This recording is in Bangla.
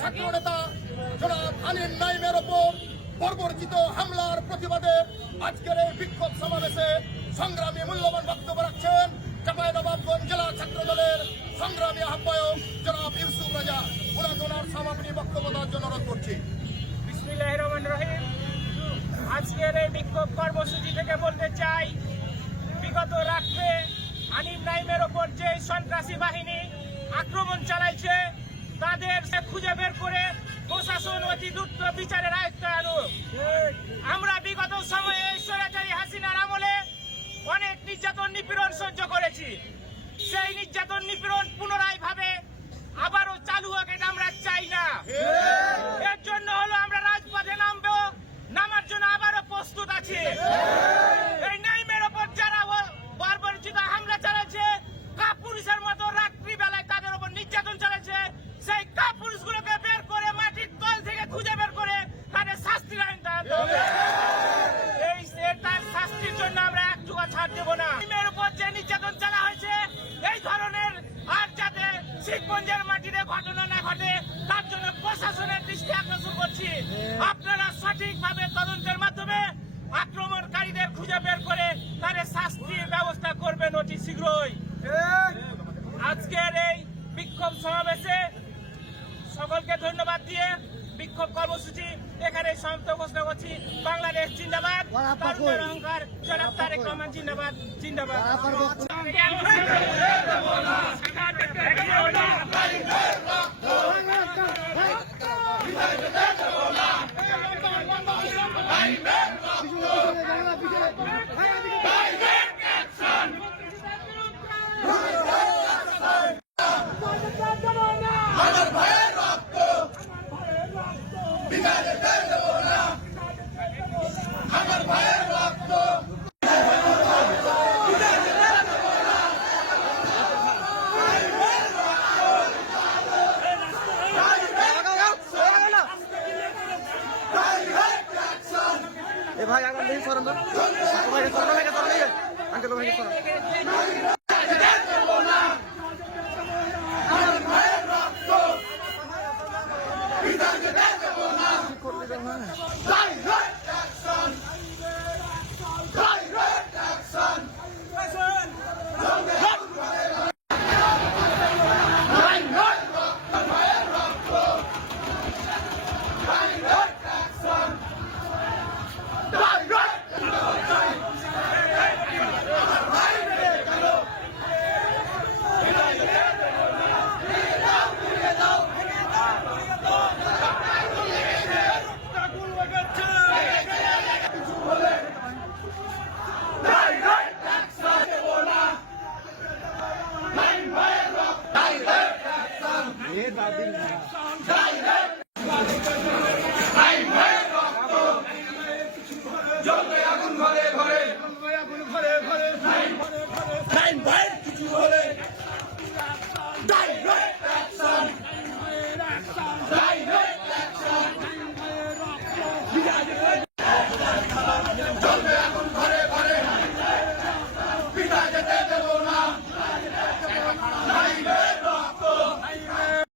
ছাত্র নেতা জনাব আনিম নাইমের ওপর বর্বরচিত হামলার প্রতিবাদে আজকের এই বিক্ষোভ সমাবেশে সংগ্রামী মূল্যবান বক্তব্য রাখছেন চাঁপাইনবাবগঞ্জ জেলা ছাত্র দলের সংগ্রামী আহ্বায়ক জনাব ইউসুফ রাজা। ওনার সমাপনী বক্তব্য দেওয়ার জন্য অনুরোধ করছি। বিসমিল্লাহির রহমানির রহিম। আজকের এই বিক্ষোভ কর্মসূচি থেকে বলতে চাই, বিগত রাত্রে আনিম নাইমের ওপর যে সন্ত্রাসী বাহিনী আক্রমণ চালাইছে তাদের খুঁজে বের করে প্রশাসন অতি দ্রুত বিচারের আয়ত্তে আনুক। আমরা বিগত সময়ে স্বৈরাচারী হাসিনার আমলে অনেক নির্যাতন নিপীড়ন সহ্য করেছি। সেই নির্যাতন নিপীড়ন পুনরায় ভাবে আবারও চালু হোক, এটা আমরা চাই না। এর জন্য হলো আমরা রাজপথে নামার জন্য আবারও প্রস্তুত আছি। এই নাইমের ওপর যারা বর্বরচিত হামলা চালাচ্ছে, কাপুরুষের মতো রাত্রি বেলায় তাদের উপর নির্যাতন চালাচ্ছে, সেই কাপুরুষগুলোকে বের করে মাটির তল থেকে খুঁজে বের করে তাদের শাস্তির আইন টানতে হবে। তার শাস্তির জন্য আমরা একটু ছাড় দেব না। নাইমের উপর যে নির্যাতন চালা হয়েছে, এই ধরনের আর যাতে শিখগঞ্জের মাটিতে ঘটনা না ঘটে তার জন্য প্রশাসনের দৃষ্টি আকর্ষণ করছি। আপনারা সঠিকভাবে তদন্তের মাধ্যমে আক্রমণকারীদের খুঁজে বের করে তাদের শাস্তির ব্যবস্থা করবেন অতি শীঘ্রই। আজকের এই বিক্ষোভ সমাবেশে সকলকে ধন্যবাদ দিয়ে বিক্ষোভ কর্মসূচি এখানে সমাপ্ত ঘোষণা করছি। বাংলাদেশ জিন্দাবাদ, তারুণ্যের অহংকার জনাব তারেক রহমান জিন্দাবাদ, জিন্দাবাদ। ভাই আগাম দেখি সরেন আঙ্কেল ভাই সরেন। Direct action!